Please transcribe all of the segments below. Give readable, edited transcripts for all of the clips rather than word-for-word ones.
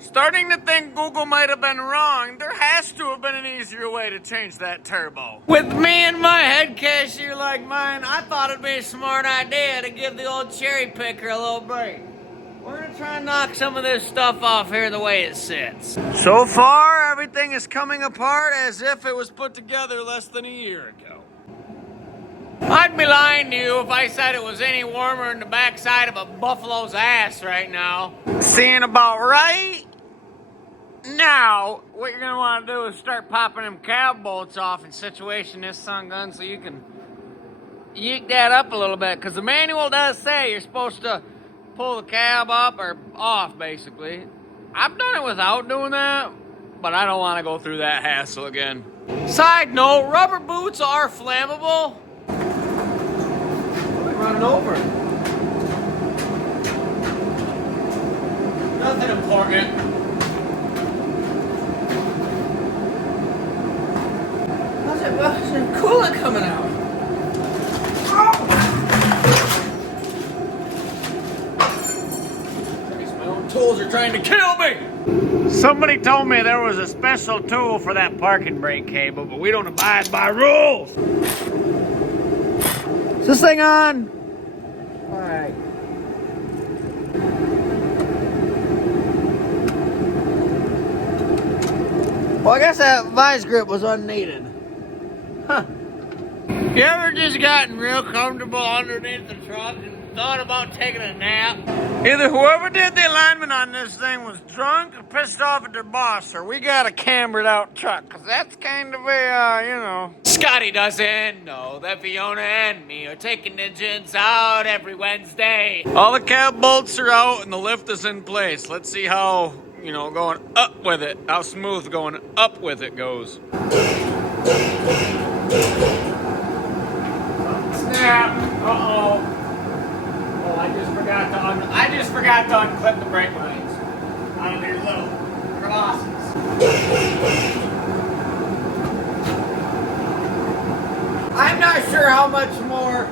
Starting to think Google might have been wrong. There has to have been an easier way to change that turbo. With me and my head cashier like mine, I thought it'd be a smart idea to give the old cherry picker a little break. We're gonna try and knock some of this stuff off here the way it sits. So far, everything is coming apart as if it was put together less than a year ago. I'd be lying to you if I said it was any warmer in the backside of a buffalo's ass right now. Seeing about right? Now, what you're gonna want to do is start popping them cab bolts off and situation this sun gun so you can yeek that up a little bit. Because the manual does say you're supposed to pull the cab up or off, basically. I've done it without doing that, but I don't want to go through that hassle again. Side note, rubber boots are flammable. We're running over. Nothing important. How's it coolant coming out? Oh! My own tools are trying to kill me! Somebody told me there was a special tool for that parking brake cable, but we don't abide by rules! Is this thing on? Alright. Well, I guess that vice grip was unneeded. Huh. You ever just gotten real comfortable underneath the truck and thought about taking a nap? Either whoever did the alignment on this thing was drunk or pissed off at their boss, or we got a cambered out truck, because that's kind of a, you know. Scotty doesn't know that Fiona and me are taking engines out every Wednesday. All the cab bolts are out and the lift is in place. Let's see how, you know, going up with it, how smooth going up with it goes. Snap! Uh-oh. Oh, I just forgot to unclip the brake lines on these little crosses. I'm not sure how much more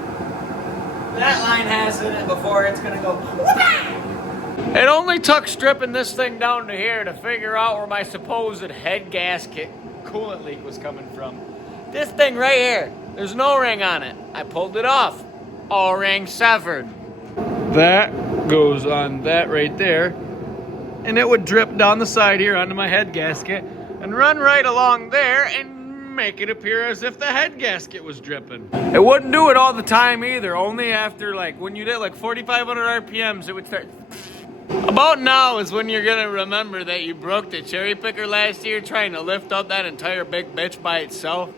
that line has in it before it's gonna go. It only took stripping this thing down to here to figure out where my supposed head gasket coolant leak was coming from. This thing right here, there's no ring on it. I pulled it off. O-ring severed. That goes on that right there. And it would drip down the side here onto my head gasket and run right along there and make it appear as if the head gasket was dripping. It wouldn't do it all the time either. Only after, like, when you did like 4,500 RPMs, it would start. About now is when you're gonna remember that you broke the cherry picker last year trying to lift up that entire big bitch by itself.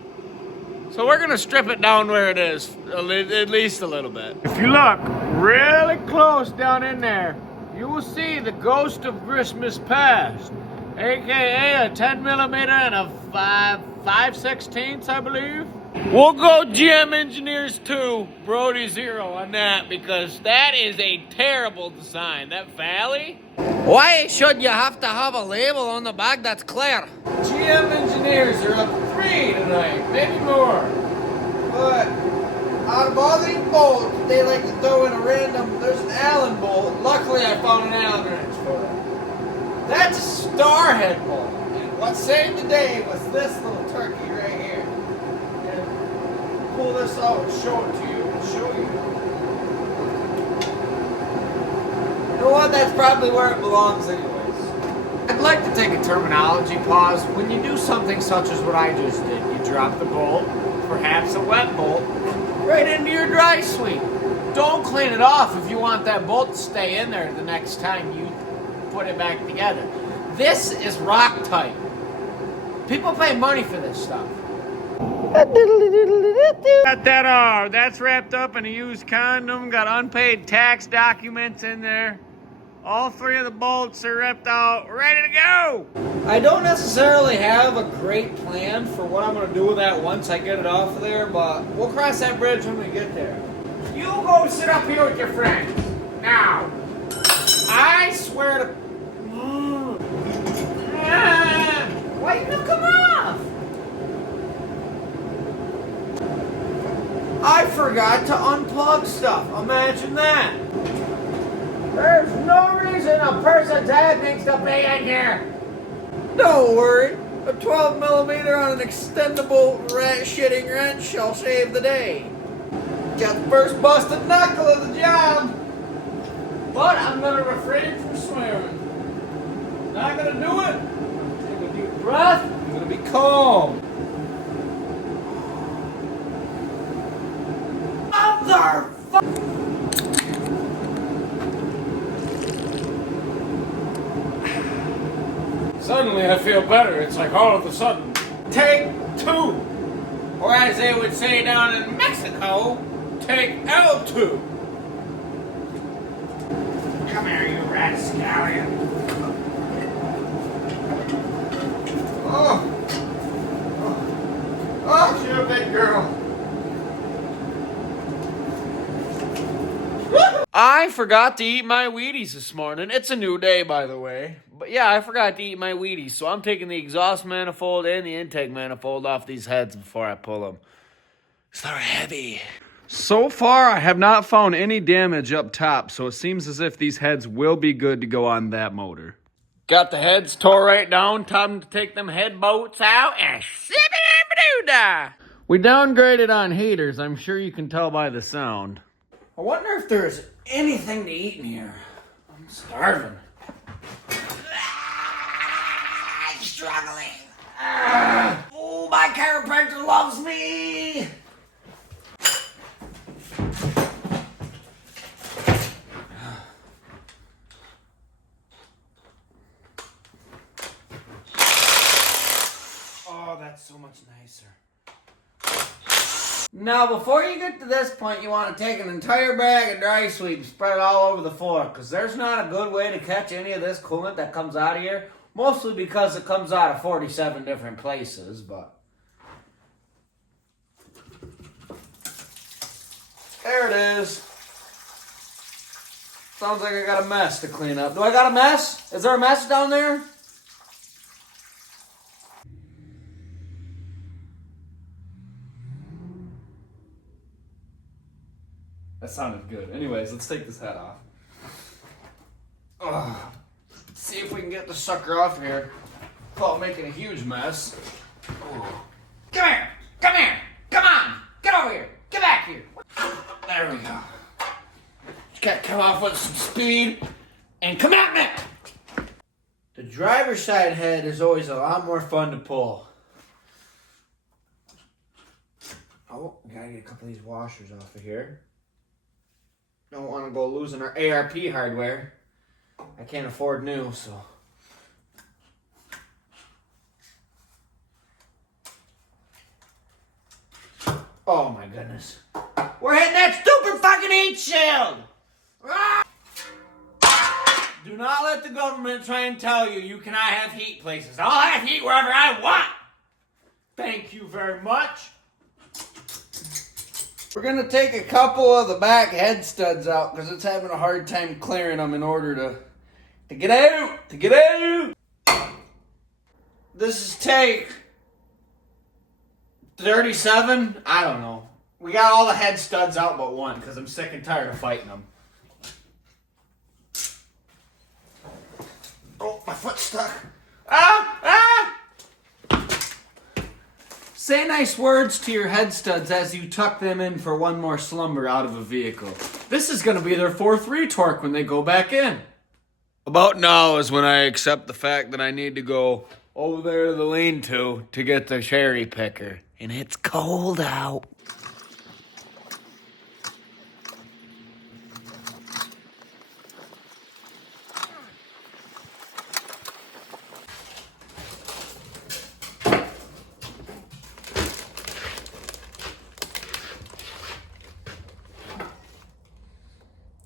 So we're gonna strip it down where it is, at least a little bit. If you look really close down in there, you will see the ghost of Christmas past, aka a 10 millimeter and a 5/16, I believe. We'll go GM Engineers 2, Brody 0 on that, because that is a terrible design. That valley? Why should you have to have a label on the bag that's clear? GM Engineers are up 3 tonight, maybe more. But out of all these bolts, they like to throw in a random, there's an Allen bolt. Luckily I found an Allen wrench for it. That's a star head bolt. And what saved the day was this little turkey right here. Pull this out and show it to you and show you. You know what? That's probably where it belongs anyways. I'd like to take a terminology pause. When you do something such as what I just did, you drop the bolt, perhaps a wet bolt, right into your dry sweep. Don't clean it off if you want that bolt to stay in there the next time you put it back together. This is rock tight. People pay money for this stuff. Got that, that's wrapped up in a used condom, got unpaid tax documents in there. All 3 of the bolts are ripped out, ready to go! I don't necessarily have a great plan for what I'm going to do with that once I get it off of there, but we'll cross that bridge when we get there. You go sit up here with your friends. Now, I swear to... Why you not come off? I forgot to unplug stuff. Imagine that. There's no reason a person's head needs to be in here. Don't worry. A 12 millimeter on an extendable shitting wrench shall save the day. Got the first busted knuckle of the job. But I'm gonna refrain from swearing. Not gonna do it. Take a deep breath. I'm gonna be calm. Motherfucker! Suddenly I feel better. It's like all of a sudden. Take two. Or as they would say down in Mexico, take L2. Come here, you rapscallion. Oh, you're a big girl. I forgot to eat my Wheaties this morning. It's a new day, by the way. But yeah, I forgot to eat my Wheaties, so I'm taking the exhaust manifold and the intake manifold off these heads before I pull them. So they're heavy. So far, I have not found any damage up top, so it seems as if these heads will be good to go on that motor. Got the heads tore right down. Time to take them head bolts out and ship-a-dam-a-doo-dah. We downgraded on heaters. I'm sure you can tell by the sound. I wonder if there's anything to eat in here. I'm starving. I'm struggling. Oh, my chiropractor loves me. Oh, that's so much nicer. Now, before you get to this point, you want to take an entire bag of dry sweep and spread it all over the floor, because there's not a good way to catch any of this coolant that comes out of here, mostly because it comes out of 47 different places, but... There it is. Sounds like I got a mess to clean up. Do I got a mess? Is there a mess down there? That sounded good. Anyways, let's take this hat off. Ugh. See if we can get the sucker off here without making a huge mess. Ooh. Come here! Come here! Come on! Get over here! Get back here! There we go. Just gotta come off with some speed and come at me! The driver's side head is always a lot more fun to pull. Oh, we gotta get a couple of these washers off of here. Don't want to go losing our ARP hardware. I can't afford new, so. Oh my goodness. We're hitting that stupid fucking heat shield! Ah! Do not let the government try and tell you you cannot have heat places. I'll have heat wherever I want! Thank you very much. We're going to take a couple of the back head studs out because it's having a hard time clearing them in order to get out. To get out. This is take 37. I don't know. We got all the head studs out but one because I'm sick and tired of fighting them. Oh, my foot's stuck. Ah! Ah! Say nice words to your head studs as you tuck them in for one more slumber out of a vehicle. This is going to be their 4.3 torque when they go back in. About now is when I accept the fact that I need to go over there to the lean-to get the cherry picker. And it's cold out.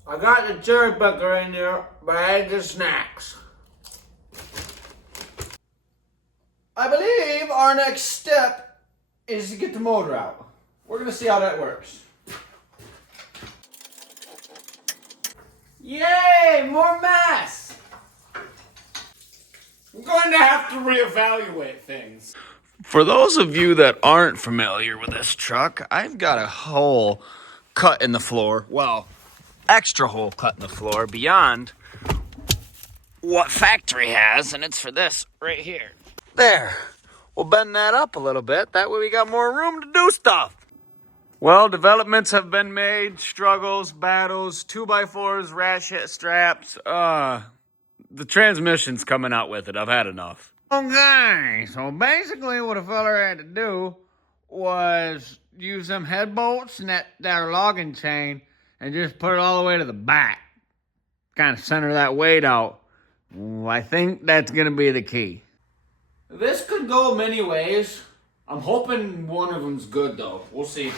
I got the cherry picker in there, bag of snacks. I believe our next step is to get the motor out. We're going to see how that works. Yay, more mess! I'm going to have to reevaluate things. For those of you that aren't familiar with this truck, I've got a hole cut in the floor. Well, extra hole cut in the floor beyond what factory has, and it's for this right here. There. We'll bend that up a little bit. That way we got more room to do stuff. Well, developments have been made. Struggles, battles, 2x4s, ratchet straps. The transmission's coming out with it. I've had enough. Okay, so basically what a feller had to do was use them head bolts and that logging chain and just put it all the way to the back. Kind of center that weight out. Well, I think that's going to be the key. This could go many ways. I'm hoping one of them's good, though. We'll see.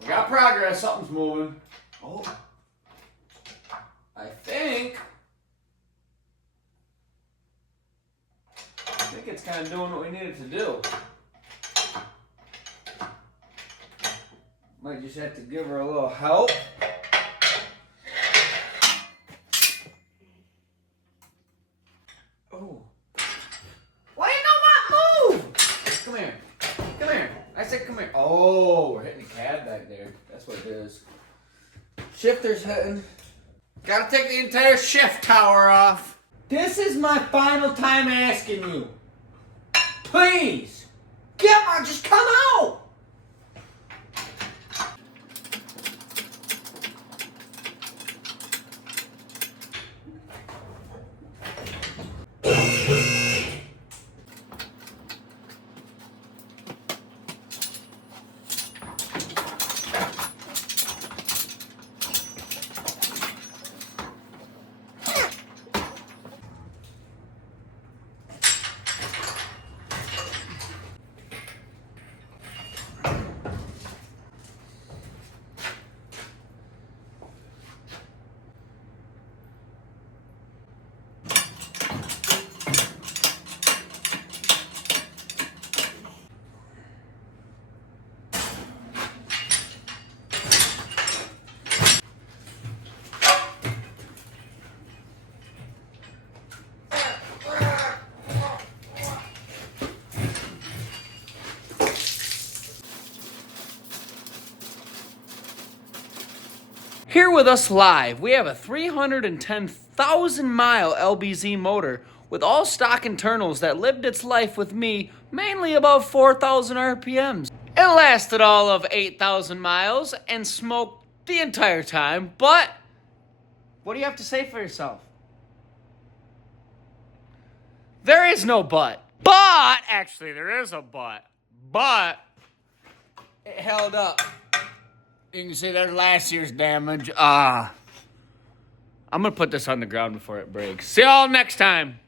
We got progress. Something's moving. Oh. I think it's kind of doing what we needed to do. Might just have to give her a little help. Oh. Why you not move? Come here. Come here. I said come here. Oh, we're hitting the cab back there. That's what it is. Shifter's hitting. Gotta take the entire shift tower off. This is my final time asking you. Please. Come on, just come out. Here with us live, we have a 310,000-mile LBZ motor with all stock internals that lived its life with me mainly above 4,000 RPMs. It lasted all of 8,000 miles and smoked the entire time, but what do you have to say for yourself? There is no but. But, actually there is a but. But, it held up. You can see there's last year's damage. I'm going to put this on the ground before it breaks. See y'all next time.